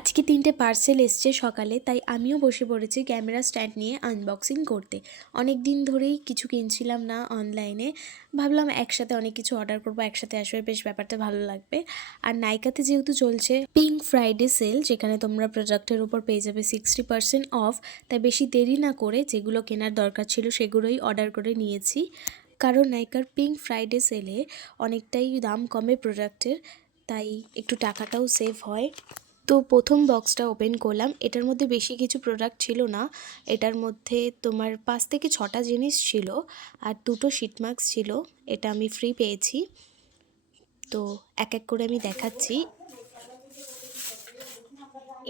আজকে 3টে পার্সেল এসছে সকালে, তাই আমিও বসে পড়েছি ক্যামেরা স্ট্যান্ড নিয়ে আনবক্সিং করতে। অনেক দিন ধরেই কিছু কিনছিলাম না অনলাইনে, ভাবলাম একসাথে অনেক কিছু অর্ডার করবো, একসাথে আসবে, বেশ ব্যাপারটা ভালো লাগবে। আর নাইকাতে যেহেতু চলছে পিঙ্ক ফ্রাইডে সেল, যেখানে তোমরা প্রোডাক্টের উপর পেয়ে যাবে 60% অফ, তাই বেশি দেরি না করে যেগুলো কেনার দরকার ছিল সেগুলোই অর্ডার করে নিয়েছি। কারণ নাইকার পিঙ্ক ফ্রাইডে সেলে অনেকটাই দাম কমে প্রোডাক্টের, তাই একটু টাকাটাও সেভ হয়। তো প্রথম বক্সটা ওপেন করলাম। এটার মধ্যে বেশি কিছু প্রোডাক্ট ছিল না, এটার মধ্যে তোমার 5 থেকে 6টা জিনিস ছিল আর 2টো শিট মাস্ক ছিল, এটা আমি ফ্রি পেয়েছি। তো এক এক করে আমি দেখাচ্ছি।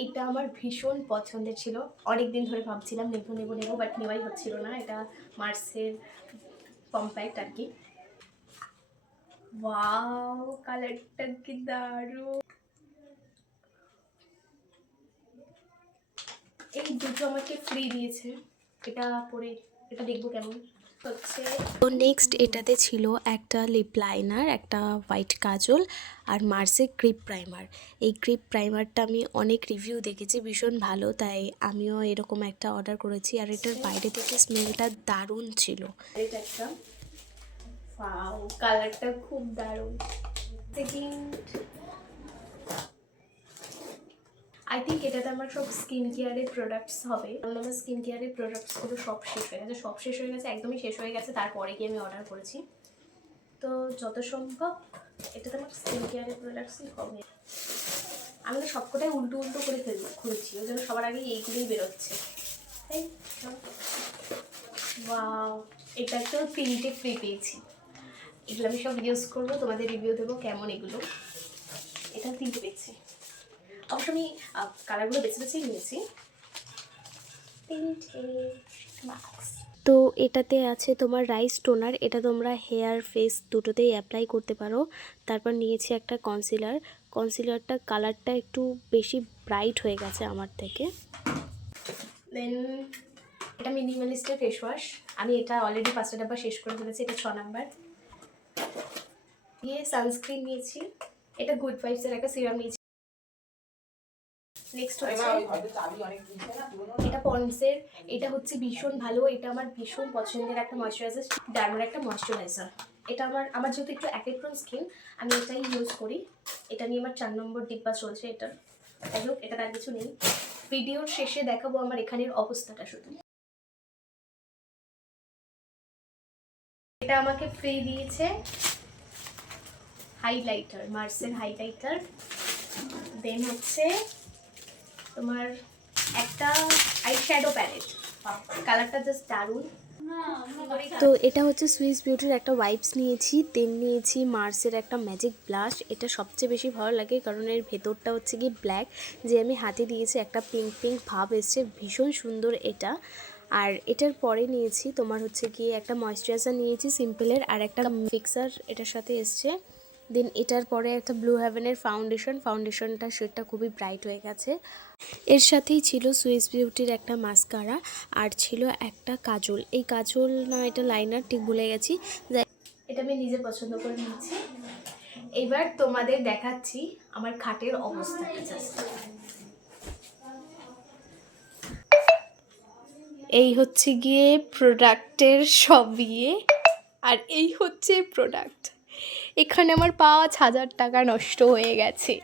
এটা আমার ভীষণ পছন্দের ছিল, অনেক দিন ধরে ভাবছিলাম নেবো নেবো নেবো, বাট নেওয়াই হচ্ছিল না। এটা মার্সের কম্প্যাক্ট আর কি। ওয়াও, কালারটা কি দারুণ! এই দুটো আমাকে ফ্রি দিয়েছে, এটা পরে এটা দেখবো কেমন হচ্ছে। তো নেক্সট এটাতে ছিল একটা লিপ লাইনার, একটা হোয়াইট কাজল আর মার্সের ক্রিপ প্রাইমার। এই ক্রিপ প্রাইমারটা আমি অনেক রিভিউ দেখেছি, ভীষণ ভালো, তাই আমিও এরকম একটা অর্ডার করেছি। আর এটার বাইরে থেকে স্মেলটা দারুণ ছিল। এটা একটা ওয়াও, কালারটা খুব দারুণ। সেকেন্ড আই থিঙ্ক এটাতে আমার সব স্কিন কেয়ারের প্রোডাক্টস হবে, কারণ আমার স্কিন কেয়ারের প্রোডাক্টসগুলো সব শেষ হয়ে গেছে, একদমই শেষ হয়ে গেছে, তারপরে গিয়ে আমি অর্ডার করেছি। তো যত সম্ভব এটাতে আমার স্কিন কেয়ারের প্রোডাক্টসই হবে। আমি তো সবকটাই উল্টো উল্টো করে খুলছি, ওই জন্য সবার আগে এইগুলোই বেরোচ্ছে। তাই ওয়াও, এটা একটা 3টে ফ্রি পেয়েছি। এগুলো আমি সব ইউজ করবো, তোমাদের রিভিউ দেবো কেমন এগুলো। এটা 3টে পেয়েছি, অবশ্য আমি কালারগুলো বেছে বেছেই নিয়েছি। তো এটাতে আছে তোমার রাইস টোনার, এটা তোমরা হেয়ার ফেস দুটোতেই অ্যাপ্লাই করতে পারো। তারপর নিয়েছি একটা কনসিলারটা কালারটা একটু বেশি ব্রাইট হয়ে গেছে আমার থেকে। দেন এটা মিনিমালিস্টের ফেস ওয়াশ, আমি এটা অলরেডি 5টা ডাব্বা শেষ করে ফেলেছি, এটা 6 নাম্বার। দিয়ে সানস্ক্রিন নিয়েছি, এটা গুড ভাইবসের একটা সিরাম নিয়েছি। নেক্সট হচ্ছে এটা পন্ডসের, এটা হচ্ছে ভীষণ ভালো, এটা আমার ভীষণ পছন্দের একটা ময়শ্চারাইজার, ডার্মার একটা ময়শ্চারাইজার। এটা আমার যেহেতু একটু অ্যাক্রেপ্রন স্কিন, আমি এটাই ইউজ করি। এটা নিয়ে আমার 4 নম্বর ডিব্বা চলছে এটা। যাই হোক, এটা তার কিছু নেই, ভিডিওর শেষে দেখাবো আমার এখানের অবস্থাটা শুধু। এটা আমাকে ফ্রি দিয়েছে হাইলাইটার, মার্সের হাইলাইটার। দেন হচ্ছে তোমার একটা আই শ্যাডো প্যালেট, কালারটা জাস্ট দারুণ। তো এটা হচ্ছে সুইস বিউটির একটা ওয়াইপস নিয়েছি, দেন নিয়েছি মার্সের একটা ম্যাজিক ব্লাশ। এটা সবচেয়ে বেশি ভালো লাগে কারণ এর ভেতরটা হচ্ছে কি ব্ল্যাক, যে আমি হাতে দিয়েছি একটা পিঙ্ক পিঙ্ক ভাব এসছে, ভীষণ সুন্দর এটা। আর এটার পরে নিয়েছি তোমার হচ্ছে কি একটা ময়েশ্চারাইজার নিয়েছি সিম্পলের, আর একটা ফিক্সার এটার সাথে এসছে। দেন এটার পরে একটা ব্লু হেভেনের ফাউন্ডেশনটা সেটা খুবই ব্রাইট হয়ে গেছে। এর সাথেই ছিল সুইস বিউটির একটা মাস্কারা, আর ছিল একটা কাজল। এই কাজল না এটা লাইনার, ঠিক ভুলে গেছি। এটা আমি নিজে পছন্দ করে নিয়েছি। এবার তোমাদের দেখাচ্ছি আমার খাটের অবস্থাটা জাস্ট। এই হচ্ছে গিয়ে প্রোডাক্টের সব ইয়ে, আর এই হচ্ছে প্রোডাক্ট। এখানে আমার 5,000 টাকা নষ্ট হয়ে গেছে।